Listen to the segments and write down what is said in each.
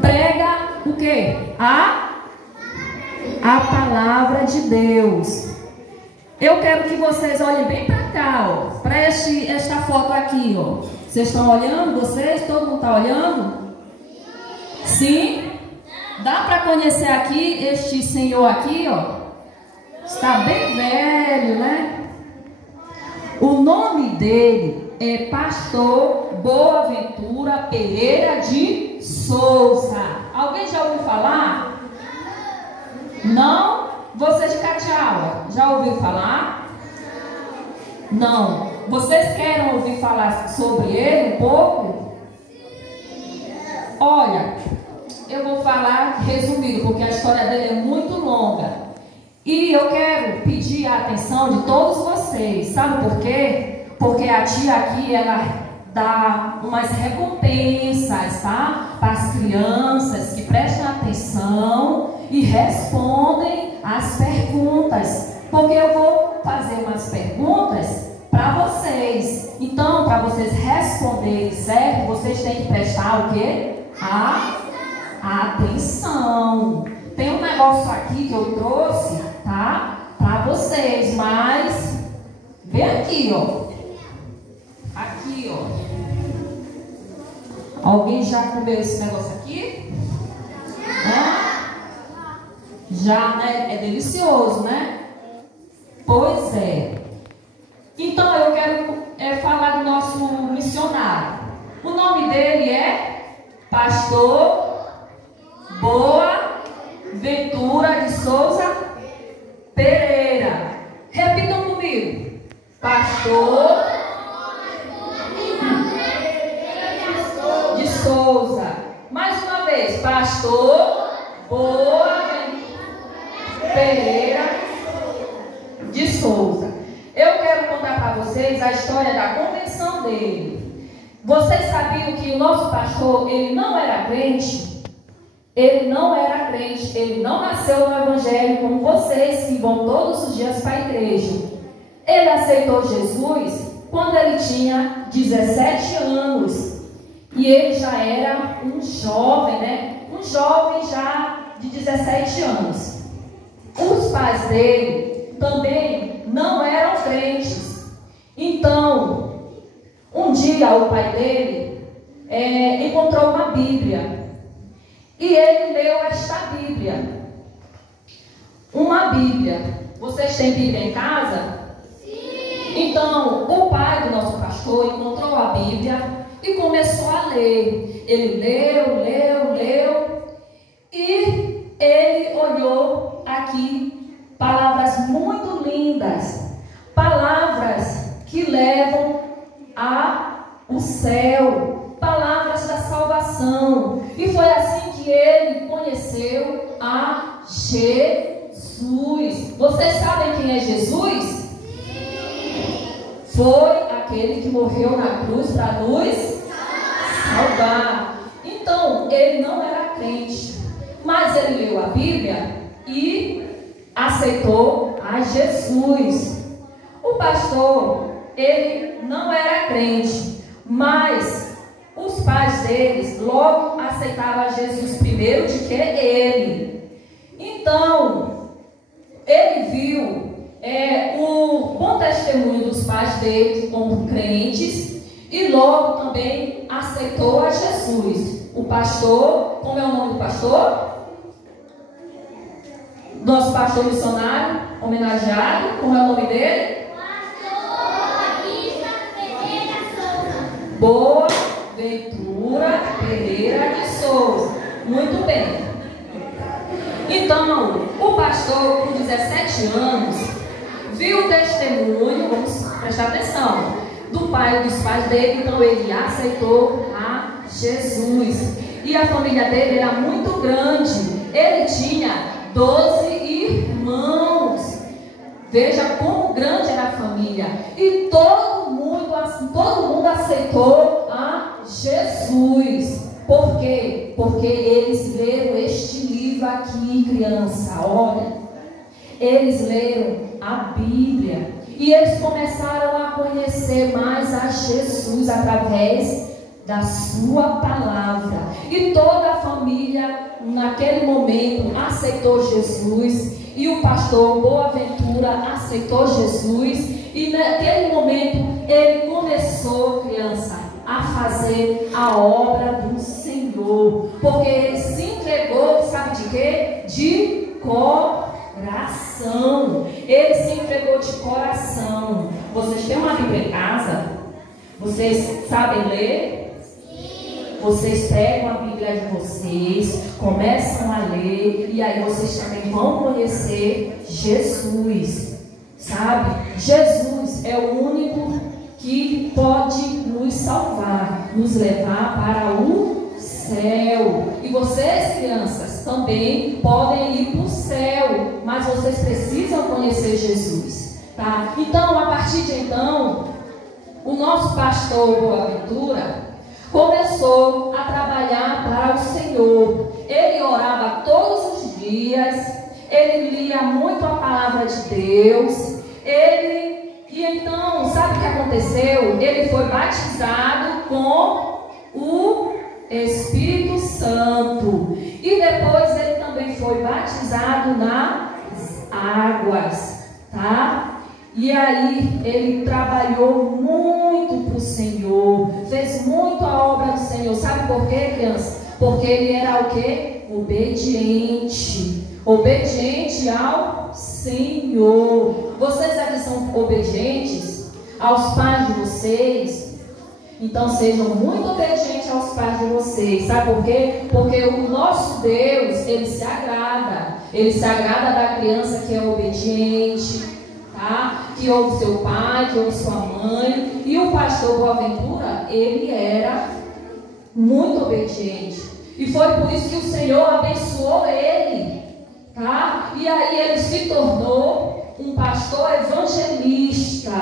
prega o quê? A palavra de Deus. Eu quero que vocês olhem bem para cá, ó, para esta foto aqui, ó. Vocês estão olhando? Vocês? Todo mundo está olhando? Sim? Dá para conhecer aqui este senhor aqui, ó? Está bem velho, né? O nome dele é Pastor Boaventura Pereira de Souza. Alguém já ouviu falar? Não? Você de Catiala, já ouviu falar? Não. Vocês querem ouvir falar sobre ele um pouco? Olha, eu vou falar resumido, porque a história dele é muito longa. E eu quero pedir a atenção de todos vocês. Sabe por quê? Porque a tia aqui, ela dá umas recompensas, tá? Para as crianças que prestem atenção e respondem as perguntas. Porque eu vou fazer umas perguntas para vocês. Então, para vocês responderem certo, vocês têm que prestar o quê? A atenção. Tem um negócio aqui que eu trouxe, tá? Para vocês, mas vem aqui, ó. Aqui, ó. Alguém já comeu esse negócio aqui? Já, né? É delicioso, né? Pois é. Então eu quero falar do nosso missionário. O nome dele é Pastor Boaventura de Souza Pereira. Repitam comigo. Pastor de Souza. Mais uma vez. Pastor Boaventura Pereira de Souza. Eu quero contar para vocês a história da conversão dele. Vocês sabiam que o nosso pastor, ele não era crente? Ele não era crente, ele não nasceu no evangelho como vocês que vão todos os dias para a igreja. Ele aceitou Jesus quando ele tinha 17 anos. E ele já era um jovem, né? Um jovem já de 17 anos. Os pais dele também não eram crentes. Então, um dia o pai dele encontrou uma Bíblia. E ele leu esta Bíblia. Uma Bíblia. Vocês têm Bíblia em casa? Sim. Então, o pai do nosso pastor encontrou a Bíblia e começou a ler. Ele leu. E ele olhou aqui palavras muito lindas. Palavras que levam ao céu. Palavras da salvação. E foi assim que ele conheceu a Jesus. Vocês sabem quem é Jesus? Sim. Foi aquele que morreu na cruz para nos salvar. Então, ele não era crente, mas ele leu a Bíblia e aceitou a Jesus. O pastor, ele não era crente, mas os pais deles logo aceitavam a Jesus primeiro de que ele. Então, ele viu o bom testemunho dos pais dele como crentes e logo também aceitou a Jesus. O pastor, como é o nome do pastor? Nosso pastor missionário homenageado, como é o nome dele? Boaventura Pereira de Souza. Muito bem. Então, o pastor, com 17 anos, viu o testemunho, vamos prestar atenção, do pai e dos pais dele. Então, ele aceitou a Jesus. E a família dele era muito grande. Ele tinha 12 irmãos. Veja como grande era a família. E todo mundo aceitou a Jesus. Por quê? Porque eles leram este livro aqui, criança. Olha, eles leram a Bíblia. E eles começaram a conhecer mais a Jesus através da sua palavra. naquele momento aceitou Jesus, e o pastor Boaventura aceitou Jesus, e naquele momento ele começou, criança, a fazer a obra do Senhor, porque ele se entregou, sabe de quê? De coração. Ele se entregou de coração. Vocês têm uma Bíblia em casa? Vocês sabem ler? Sim. Vocês pegam a Bíblia de vocês, começam a ler, e aí vocês também vão conhecer Jesus, sabe? Jesus é o único que pode nos salvar, nos levar para o céu. E vocês, crianças, também podem ir para o céu, mas vocês precisam conhecer Jesus, tá? Então, a partir de então, o nosso pastor Boaventura começou a trabalhar para o Senhor. Ele orava todos os dias, ele lia muito a palavra de Deus, e então, sabe o que aconteceu? Ele foi batizado com o Espírito Santo, e depois ele também foi batizado nas águas, tá? E aí ele trabalhou muito para o Senhor, fez muito a obra do Senhor. Sabe por quê, criança? Porque ele era o quê? Obediente. Obediente ao Senhor. Vocês aqui são obedientes aos pais de vocês? Então sejam muito obedientes aos pais de vocês. Sabe por quê? Porque o nosso Deus, ele se agrada. Ele se agrada da criança que é obediente, tá? Que ouve seu pai, que ouve sua mãe. E o pastor Boaventura, ele era muito obediente. E foi por isso que o Senhor abençoou ele, tá? E aí ele se tornou um pastor evangelista,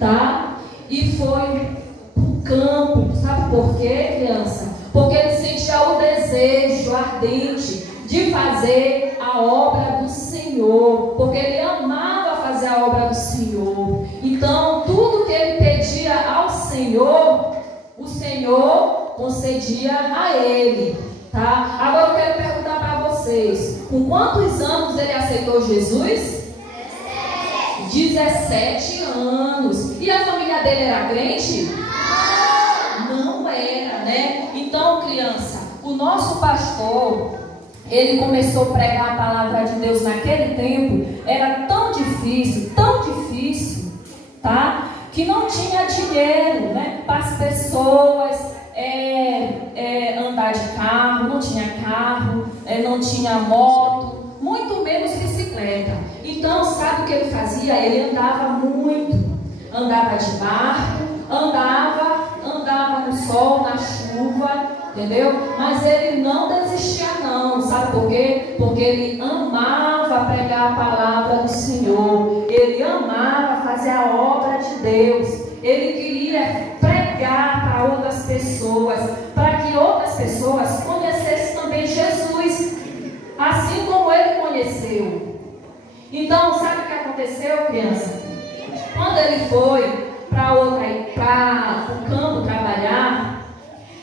tá? E foi pro campo. Sabe por quê, criança? Porque ele sentia o desejo ardente de fazer a obra do Senhor, porque ele amava fazer a obra do Senhor. Então, tudo que ele pedia ao Senhor, o Senhor concedia a ele, tá? Agora eu quero perguntar para vocês, com quantos anos ele aceitou Jesus? 17 anos. E a família dele era crente? Não era, né? Então, criança, o nosso pastor, ele começou a pregar a palavra de Deus naquele tempo. Era tão difícil, tá? Que não tinha dinheiro, né? Para as pessoas andar de carro, não tinha carro, não tinha moto, muito menos bicicleta. Então, sabe o que ele fazia? Ele andava muito, andava de barco, andava no sol, na chuva, entendeu? Mas ele não desistia não, sabe por quê? Porque ele amava pregar a palavra do Senhor, ele amava fazer a obra de Deus, ele queria pregar para outras pessoas, para que outras pessoas conhecessem também Jesus, assim como ele conheceu. Então, sabe o que aconteceu, criança? Quando ele foi para o campo trabalhar,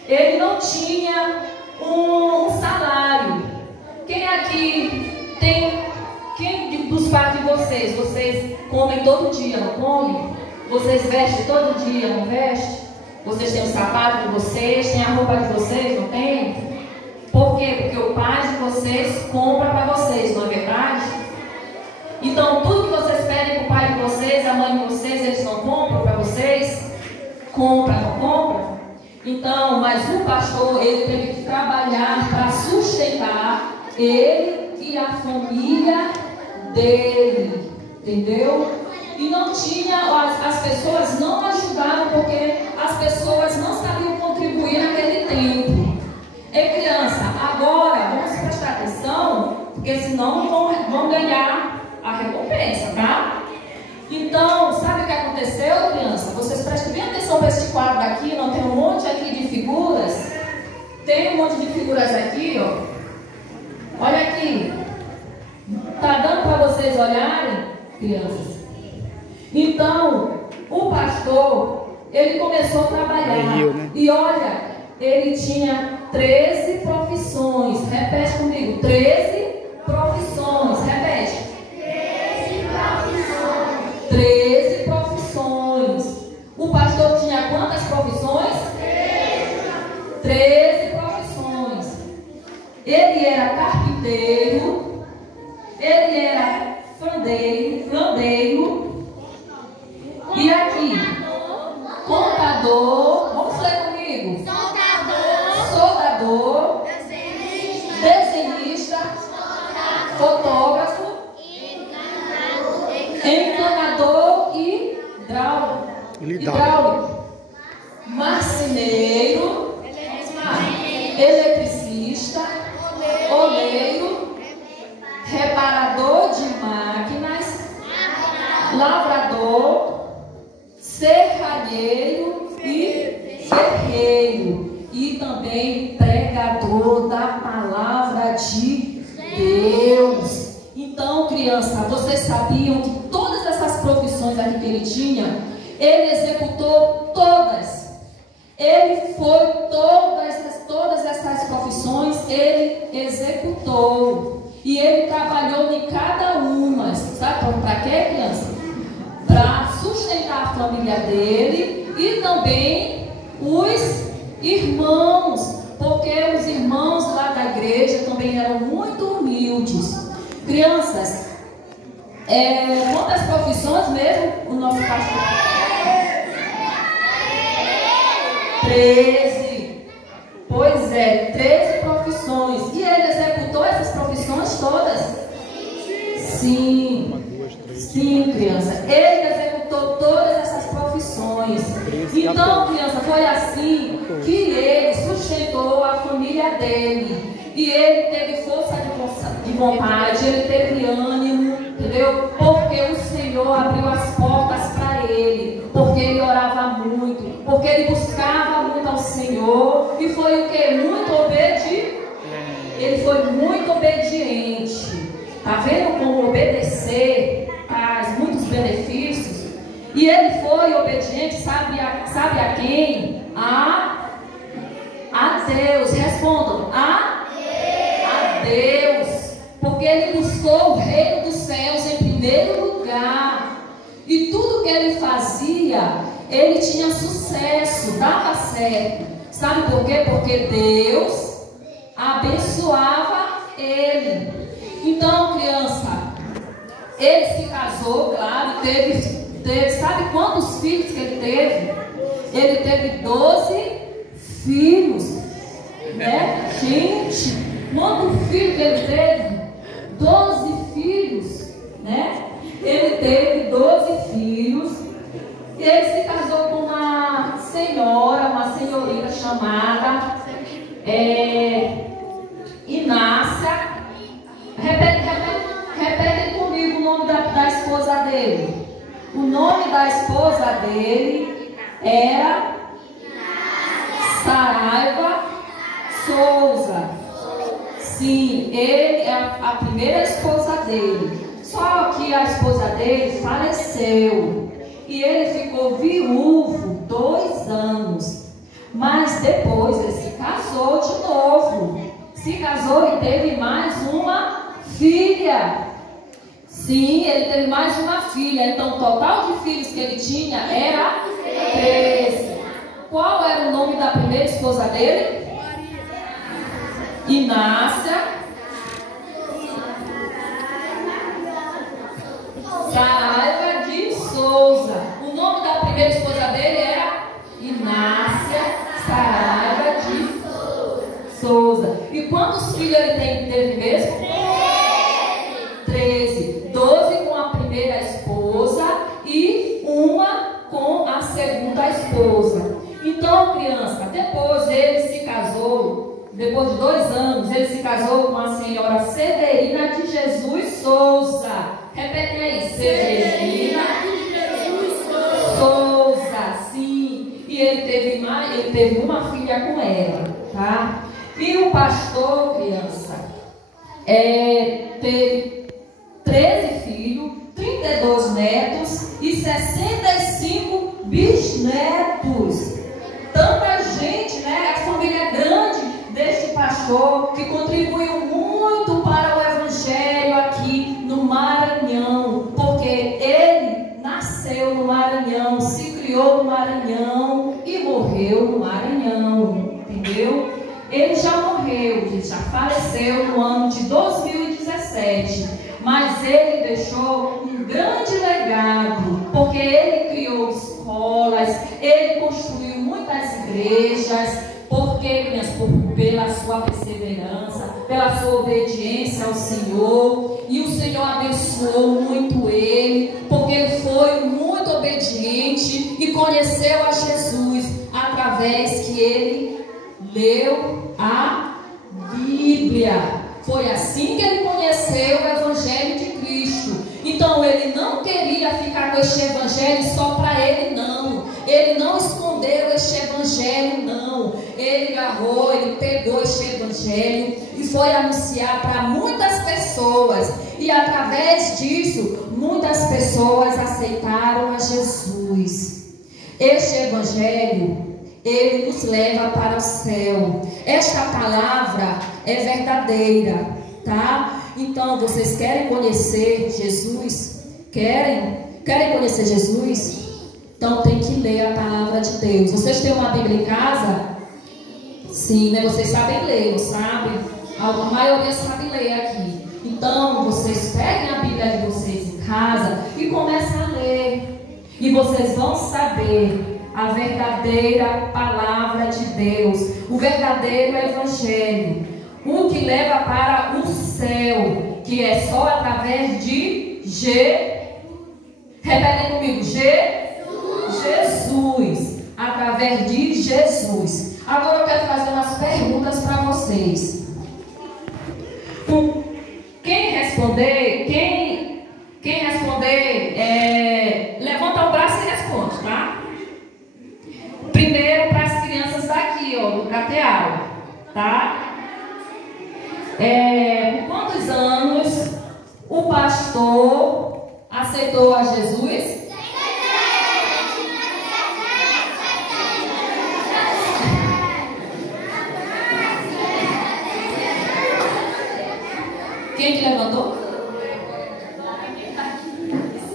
ele não tinha um salário. Quem aqui tem, quem dos pais de vocês comem todo dia, não comem? Vocês vestem todo dia, não vestem? Vocês têm o sapato de vocês, têm a roupa de vocês, não tem? Por quê? Porque o pai de vocês compra para vocês, não é verdade? Então tudo que vocês pedem para o pai de vocês, a mãe de vocês, eles não compram para vocês? Compra, não compra? Então, mas o pastor, ele teve que trabalhar para sustentar ele e a família dele, entendeu? E não tinha, as pessoas não ajudaram porque as pessoas não sabiam contribuir naquele tempo. Ei, criança, agora vamos prestar atenção, porque senão não vão ganhar a recompensa, tá? Então, sabe o que aconteceu, criança? Vocês prestem bem atenção para este quadro aqui, não tem um monte aqui de figuras? Tem um monte de figuras aqui, ó. Olha aqui. Tá dando para vocês olharem, crianças? Então, o pastor, ele começou a trabalhar. E olha, ele tinha 13 profissões. Repete comigo, 13 profissões. Repete. 13 profissões. O pastor tinha quantas profissões? 13 profissões. Ele era carpinteiro, ele era flandeiro, e aqui, contador, vamos ler comigo? Soldador, desenhista, fotógrafo, encanador e hidráulico, marceneiro, eletricista, oleiro, reparador de máquinas, lavrador, serralheiro e ferreiro, e também pregador da palavra de Deus. Então, criança, vocês sabiam que todas essas profissões aqui que ele tinha, ele executou todas. Ele foi todas essas profissões, ele executou. E ele trabalhou em cada uma. Sabe para quê, criança? Para sustentar a família dele e também os irmãos, porque os irmãos lá da igreja também eram muito humildes. Crianças, quantas profissões mesmo o nosso pastor? 13. Pois é, 13 profissões. E ele executou essas profissões todas? Sim. Sim, criança. Ele executou todas essas profissões. Então, criança, foi assim que ele sustentou a família dele. E ele teve força de vontade, ele teve ânimo, entendeu? Porque o Senhor abriu as portas para ele. Porque ele orava muito. Porque ele buscava muito ao Senhor. E foi o que? Muito obediente. Ele foi muito obediente. Tá vendo como obedecer traz muitos benefícios? E ele foi obediente, sabe a quem? A Deus. Respondam. A Deus. Porque ele buscou o reino dos céus em primeiro lugar. E tudo que ele fazia, ele tinha sucesso, dava certo. Sabe por quê? Porque Deus abençoava ele. Então, criança, ele se casou, claro, e teve, sabe quantos filhos que ele teve? Ele teve 12 filhos, né? Gente, quantos filhos que ele teve? 12 filhos, né? Ele teve 12 filhos, e ele se casou com uma senhorita chamada Inácia. Repete comigo o nome da esposa dele. O nome da esposa dele era Saraiva Souza. Sim, ele é a primeira esposa dele. Só que a esposa dele faleceu. E ele ficou viúvo 2 anos. Mas depois ele se casou de novo. Se casou e teve mais uma filha. Sim, ele teve mais uma filha. Então o total de filhos que ele tinha era 13. Qual era o nome da primeira esposa dele? Inácia. Saraiva de Souza. O nome da primeira esposa dele era Inácia Saraiva de Souza. E quantos filhos ele teve mesmo? 13. 12 com a primeira esposa e uma com a segunda esposa. Então, criança, depois ele se casou, depois de 2 anos, ele se casou com a senhora Severina de Jesus Souza. Repete aí, Severina de Jesus Souza. Sim. E ele teve uma filha com ela, tá? E o pastor, criança, teve 13 filhos, 32 netos e 65 bisnetos. Tanta gente, né? A família pastor que contribuiu muito para o evangelho aqui no Maranhão, porque ele nasceu no Maranhão, se criou no Maranhão e morreu no Maranhão, entendeu? Ele já morreu, já faleceu no ano de 2017, mas ele deixou um grande legado, porque ele criou escolas, ele construiu muitas igrejas, porque pela sua perseverança, pela sua obediência ao Senhor, e o Senhor abençoou muito ele, porque ele foi muito obediente e conheceu a Jesus através que ele leu a Bíblia. Foi assim que ele conheceu o Evangelho de Cristo. Então ele não queria ficar com este Evangelho só para ele, não. Ele não escondeu este Evangelho, não. Ele agarrou, ele pegou este Evangelho e foi anunciar para muitas pessoas. E através disso, muitas pessoas aceitaram a Jesus. Este Evangelho, ele nos leva para o céu. Esta palavra é verdadeira, tá? Então, vocês querem conhecer Jesus? Querem conhecer Jesus? Então, tem que ler a palavra de Deus. Vocês têm uma Bíblia em casa? Sim, né? Vocês sabem ler, não sabem? A maioria sabe ler aqui. Então, vocês peguem a Bíblia de vocês em casa e comecem a ler. E vocês vão saber a verdadeira palavra de Deus, o verdadeiro Evangelho, o que leva para o céu, que é só através de repetem comigo, Jesus, através de Jesus. Agora eu quero fazer umas perguntas para vocês. Quem responder, levanta o braço e responde, tá? Primeiro para as crianças daqui, ó, do Cateal, tá? Com quantos anos o pastor aceitou a Jesus? Quem que levantou?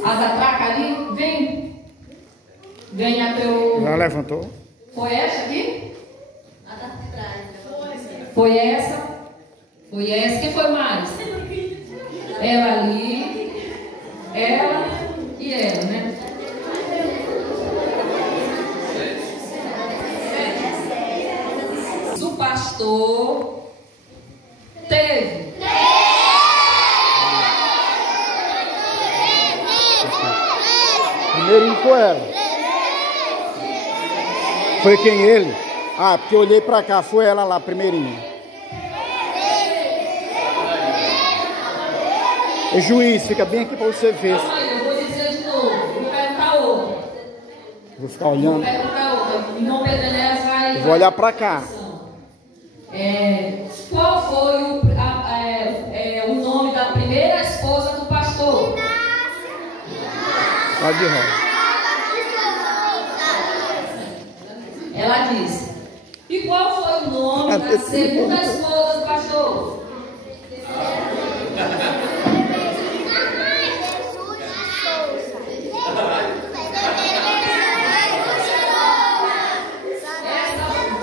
As atracas ali? Vem. Vem até o... Já levantou? Foi essa aqui? Foi essa? Foi essa. Quem foi mais? Ela ali. Ela e ela, né? O pastor teve. Primeirinho foi ela. Foi quem ele? Ah, porque eu olhei pra cá, foi ela lá, primeirinho. O juiz, fica bem aqui pra você ver. Calma aí, eu vou dizer de novo. Vou perguntar outra. Vou ficar olhando. Vou perguntar outra. O irmão Pedro Enéas vai... Eu vou olhar pra cá. Qual foi o nome da primeira esposa do pastor? Vai de rosa. Ela disse. E qual foi o nome da segunda esposa do pastor?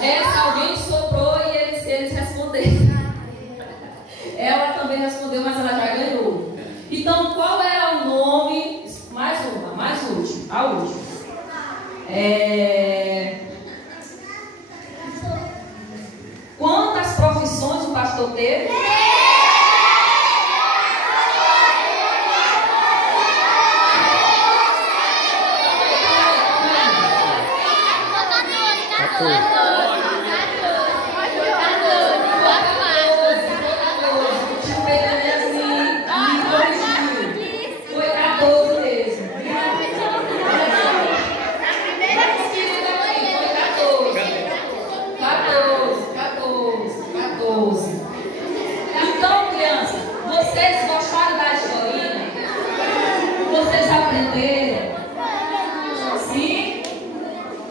Essa alguém soprou e eles responderam. Ela também respondeu, mas ela já ganhou. Então, qual era o nome? Mais última, a última. Quantas profissões o pastor teve? Foi 14 mesmo. Então, crianças, vocês gostaram da historinha? Vocês aprenderam? Sim?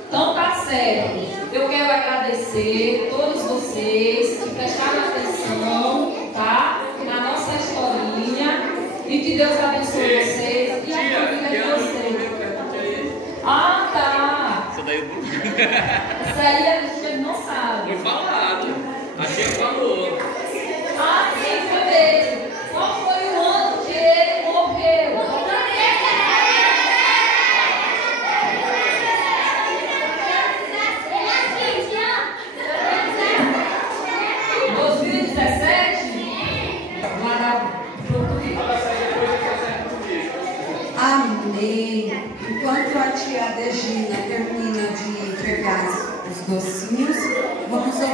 Então tá certo. Eu quero agradecer a todos vocês que prestaram Que Deus abençoe vocês e a família de vocês. Ah, tá. Isso daí eu não vi. Isso aí a gente não sabe. Foi falado. A tia falou. Ah, sim, foi mesmo. Qual foi o ano que ele morreu? Amém. Enquanto a tia Degina termina de entregar os docinhos, vamos ouvir.